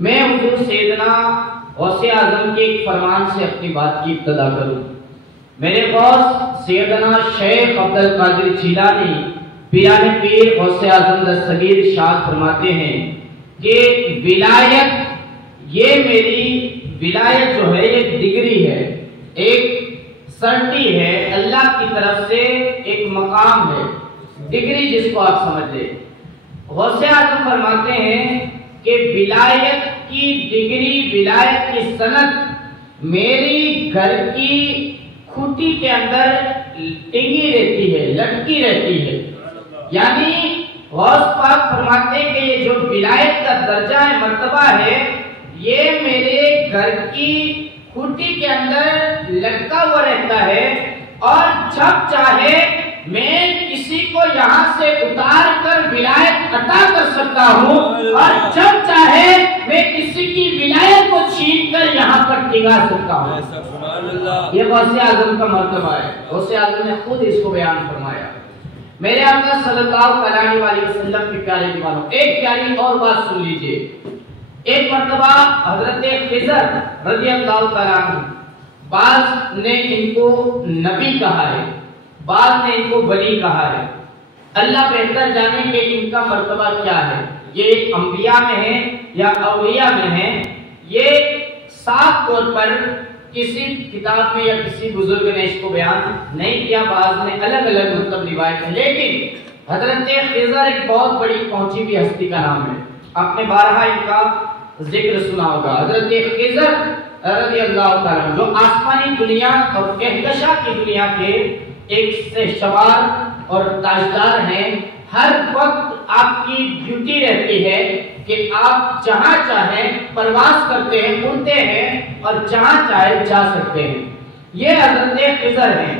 میں حضور سیدنا غوث اعظم کے ایک فرمان سے اپنی بات کی ابتدا کروں۔ میرے غوث سیدنا شیخ عبد القادر جیلانی پیران پیر غوث اعظم دستگیر ارشاد فرماتے ہیں کہ ولایت، یہ میری ولایت جو ہے یہ ڈگری ہے، ایک سرٹی ہے، اللہ کی طرف سے ایک مقام ہے، ڈگری جس کو آپ سمجھ لیں۔ غوث اعظم فرماتے ہیں کہ ولایت کی ڈگری، ولایت کی سند میری گھر کی کھوٹی کے اندر ٹنگی رہتی ہے، لٹکی رہتی ہے۔ یعنی غوث پاک فرماتے ہیں کہ یہ جو ولایت کا درجہ ہے، مرتبہ ہے، یہ میرے گھر کی کھوٹی کے اندر لٹکا ہوا رہتا ہے، اور جب چاہے میں کسی کو یہاں سے اتار کر ولایت عطا کر سکتا ہوں، اور جب چاہے میں کسی کی ولایت کو چھین کر یہاں پر ٹنگا سکتا ہوں۔ یہ غوث اعظم کا مرتبہ ہے۔ غوث اعظم نے خود اس کو بیان فرمایا۔ میرے آقا صلی اللہ علیہ وسلم کی پیارے دیوانوں، ایک پیاری اور بات سن لیجئے۔ ایک مرتبہ حضرت خضر رضی اللہ تعالیٰ عنہ، بعض نے ان کو نبی کہا ہے، بعض نے ان کو ولی کہا ہے، اللہ بہتر جانے کہ ان کا مرتبہ کیا ہے، یہ انبیاء میں ہیں یا اولیاء میں ہیں، یہ صاف طور پر کسی کتاب میں یا کسی بزرگ نے اس کو بیان نہیں کیا، بعض نے الگ الگ مطلب روایت ہے، لیکن حضرت خضر ایک بہت بڑی پہنچی ہوئی ہستی کا نام ہے، آپ نے بارہا ان کا ذکر سنا ہوگا۔ حضرت خضر رضی اللہ تعالیٰ جو آسمانی دنیا اور کہکشاں کی دنیا کے ایک شہسوار اور تاجدار ہیں، ہر وقت آپ کی ڈیوٹی رہتی ہے کہ آپ جہاں چاہیں پرواز کرتے ہیں، اڑتے ہیں، اور جہاں چاہے جا سکتے ہیں۔ یہ حضرت خضر ہیں۔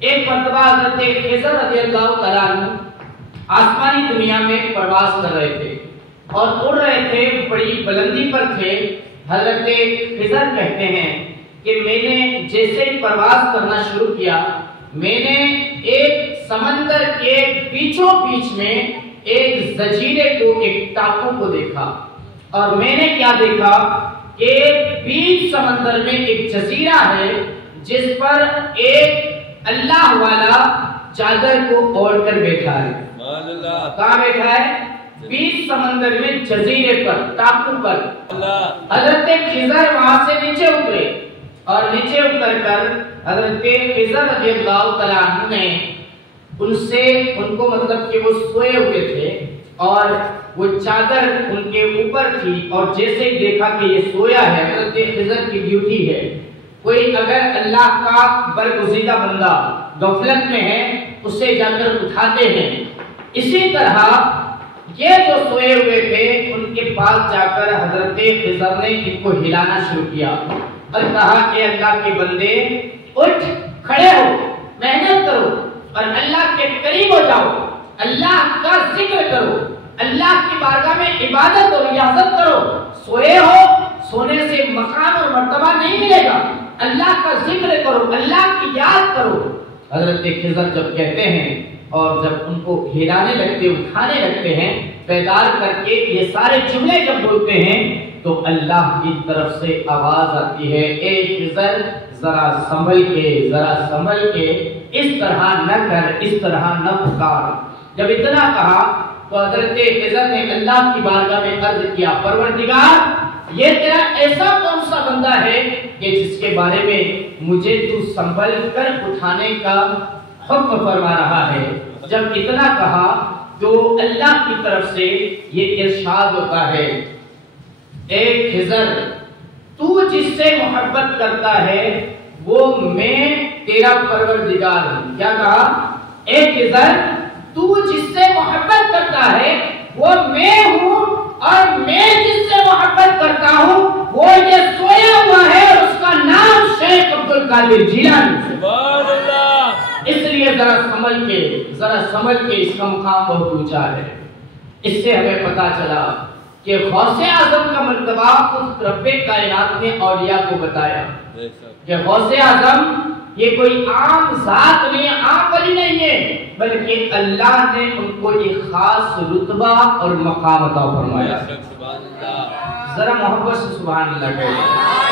ایک مرتبہ حضرت خضر رضی اللہ تعالیٰ عنہ آسمانی دنیا میں پرواز کر رہے تھے اور اڑ رہے تھے، بڑی بلندی پر تھے۔ حضرت خضر کہتے ہیں کہ میں نے جیسے ہی پرواز کرنا شروع کیا، میں نے ایک سمندر کے بیچوں بیچ میں ایک جزیرے کو، ایک ٹاپو کو دیکھا، اور میں نے کیا دیکھا کہ بیچ سمندر میں ایک جزیرہ ہے جس پر ایک اللہ والا چادر کو اوڑھ کر بیٹھا ہے۔ کہاں بیٹھا ہے؟ بیچ سمندر میں جزیرے پر، ٹاپو پر۔ حضرت خضر وہاں سے نیچے اترے، اور نیچے اتر کر حضرت خضر رضی اللہ تعالیٰ عنہ نے ان کو مطلب کہ وہ سوئے ہوئے تھے اور وہ چادر ان کے اوپر تھی، اور جیسے ہی دیکھا کہ یہ سویا ہے، حضرت خضر کی ڈیوٹی ہے، کوئی اگر اللہ کا برگزیدہ بندہ غفلت میں ہے اسے جا کر اٹھاتے ہیں، اسی طرح یہ جو سوئے ہوئے تھے ان کے پاس جا کر حضرت خضر نے ان کو ہلانا شروع کیا اور کہا کہ اللہ کے بندے اٹھ کھڑے ہو، محنت کرو اور اللہ کے قریب ہو جاؤ، اللہ کا ذکر کرو، اللہ کی بارگاہ میں عبادت اور ریاضت کرو۔ سوئے ہو، سونے سے مقام اور مرتبہ نہیں ملے گا، اللہ کا ذکر کرو، اللہ کی یاد کرو۔ حضرت خضر جب کہتے ہیں اور جب ان کو ہلانے لگتے، اٹھانے لگتے ہیں، بیدار کر کے یہ سارے جملے جب بولتے ہیں تو اللہ کی طرف سے آواز آتی ہے، اے خضر ذرا سنبھل کے، ذرا سنبھل کے، اس طرح نہ کر، اس طرح نہ پکار۔ جب اتنا کہا تو حضرت خضر نے اللہ کی بارگاہ میں عرض کیا، پروردگار یہ تیرا ایسا کون سا بندہ ہے کہ جس کے بارے میں مجھے تو سنبھل کر اٹھانے کا حکم فرما رہا ہے۔ جب اتنا کہا تو اللہ کی طرف سے یہ ارشاد ہوتا ہے، اے خضر تو جس سے محبت کرتا ہے وہ میں تیرا پروردگار ہوں۔ کیا کہا؟ اے خضر تو جس سے محبت کرتا ہے وہ میں ہوں، اور میں جس سے محبت کرتا ہوں وہ یہ سویا ہوا ہے اور اس کا نام شیخ عبد القادر جیلانی۔ سبحان اللہ۔ اس لیے ذرا سمجھ کے اس کا مقام بہت اونچا ہے۔ اس سے ہمیں پتا چلا کہ غوث اعظم کا مرتبہ خود رب کائنات نے اولیاء کو بتایا کہ غوث اعظم یہ کوئی عام ذات نہیں، عام ولی نہیں ہے، بلکہ اللہ نے ان کو ایک خاص رتبہ اور مقام عطا فرمایا۔ ذرا محبت سے سبحان اللہ کہہ